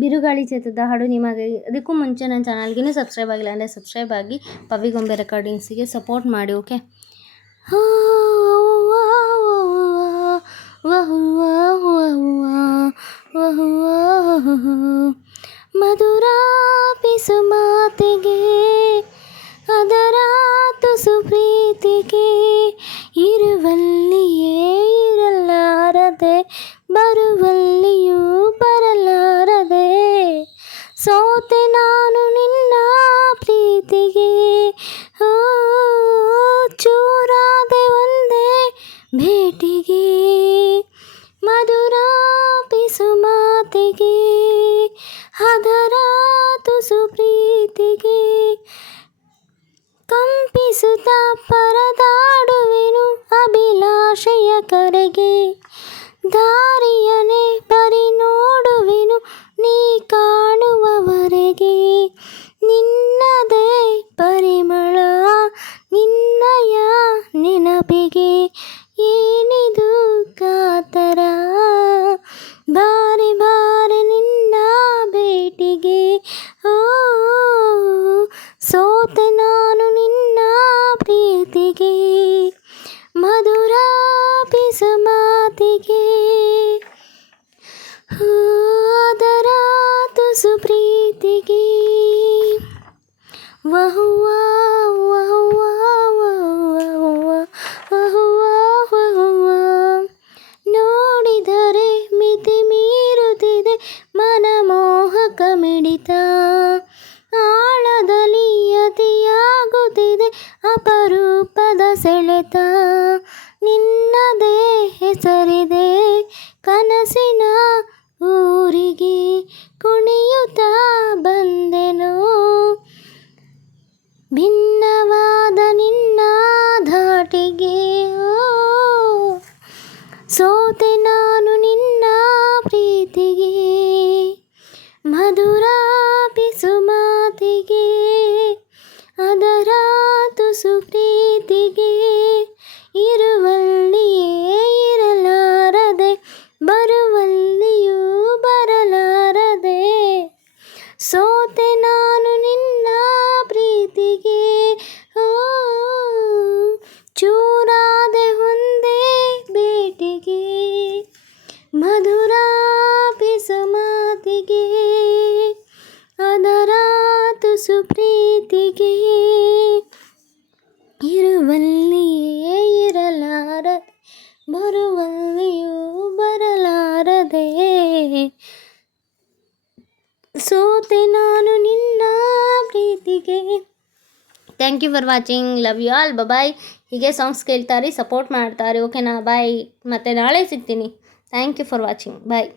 ಬಿರುಗಾಳಿ ಚಿತ್ರದ ಹಾಡು ನಿಮಗೆ. ಅದಕ್ಕೂ ಮುಂಚೆ ನನ್ನ ಚಾನಲ್ಗೆ ಸಬ್ಸ್ಕ್ರೈಬ್ ಆಗಿಲ್ಲ ಅಂದರೆ ಸಬ್ಸ್ಕ್ರೈಬ್ ಆಗಿ ಪವಿಗೊಂಬೆ ರೆಕಾರ್ಡಿಂಗ್ಸಿಗೆ ಸಪೋರ್ಟ್ ಮಾಡಿ. ಓಕೆ. ಮಧುರ ಪಿಸು ಮಾತಿಗೆ ಅದರ ತುಸು ಪ್ರೀತಿಗೆ ಇರುವಲ್ಲಿಯೇ ಇರಲಾರದೆ ಬರುವಲ್ಲಿಯೂ ಬರಲಾರದೆ ಸೋತೆ ನಾನು ನಿನ್ನ ಪ್ರೀತಿಗೆ. ಚೂರಾದೆ ಒಂದೇ ಭೇಟಿಗೆ ಮಧುರ ಪಿಸು ಮಾತಿಗೆ ಅದರ ತುಸು ಪ್ರೀತಿಗೆ ಕಂಪಿಸುತ್ತ ಪರದಾಡುವೆನು ಅಭಿಲಾಷೆಯ ಕರೆಗೆ ದಾರಿಯನೇ ಬರಿ ನೋಡುವೆನು ನೀ ಕಾಣುವವರೆಗೆ ನಿನ್ನದೇ ಪರಿಮಳ ನಿನ್ನಯ ನೆನಪಿಗೆ ಏನಿದು ಕಾತರ ಬಾರಿ ಬಾರಿ ನಿನ್ನ ಭೇಟಿಗೆ. ಸೋತೆ ನಾನು ನಿನ್ನ ಪ್ರೀತಿಗೆ ಮಧುರ ಪಿಸು ಮಾತಿಗೆ ಅದರ ತುಸು ಪ್ರೀತಿಗೆ. ವಹುವ ವಹುವ ವಹುವ ವಹುವ ನೋಡಿದರೆ ಮಿತಿ ಮೀರುತ್ತಿದೆ ಮನಮೋಹಕ ಮಿಡಿತ ಆಳದಲ್ಲಿ ಅತಿಯಾಗುತ್ತಿದೆ ಅಪರೂಪದ ಸೆಳೆತ ನಿನ್ನದೇ ಹೆಸರಿದೆ ಕನಸಿನ ಊರಿಗೆ ಕುಣಿಯುತ್ತಾ ಬಂದೆನು ಭಿನ್ನವಾದ ನಿನ್ನ ಧಾಟಿಗೆ. ಸೋತೆ ನಾನು ನಿನ್ನ ಪ್ರೀತಿಗೆ ಮಧುರ ಪಿಸು ಮಾತಿಗೆ ಅದರ ತುಸು ಪ್ರೀತಿಗೆ ಇರುವಲ್ಲಿಯೇ ಇರಲಾರದೆ ಬರುವಲ್ಲಿಯೂ ಬರಲಾರದೆ ಸೋತೆ ನಾನು ನಿನ್ನ ಪ್ರೀತಿಗೆ. ಚೂರಾದೆ ಒಂದೇ ಭೇಟಿಗೆ ಮಧುರ ಪಿಸು ಮಾತಿಗೆ ಅದರ ತುಸು ಪ್ರೀತಿಗೆ ಇರುವಲ್ಲಿಯೇ ಇರಲಾರದೆ ಬರುವಲ್ಲಿಯೂ ಬರಲಾರದೆ ಸೋತೆ ನಾನು ನಿನ್ನ ಪ್ರೀತಿಗೆ. Thank you for watching. Love you all. Bye. ಹೀಗೆ ಸಾಂಗ್ಸ್ ಕೇಳ್ತಾರೆ, ಸಪೋರ್ಟ್ ಮಾಡ್ತಾರೆ. ಓಕೆನಾ? ಬಾಯ್. ಮತ್ತೆ ನಾಳೆ ಸಿಗ್ತೀನಿ. Thank you for watching. Bye.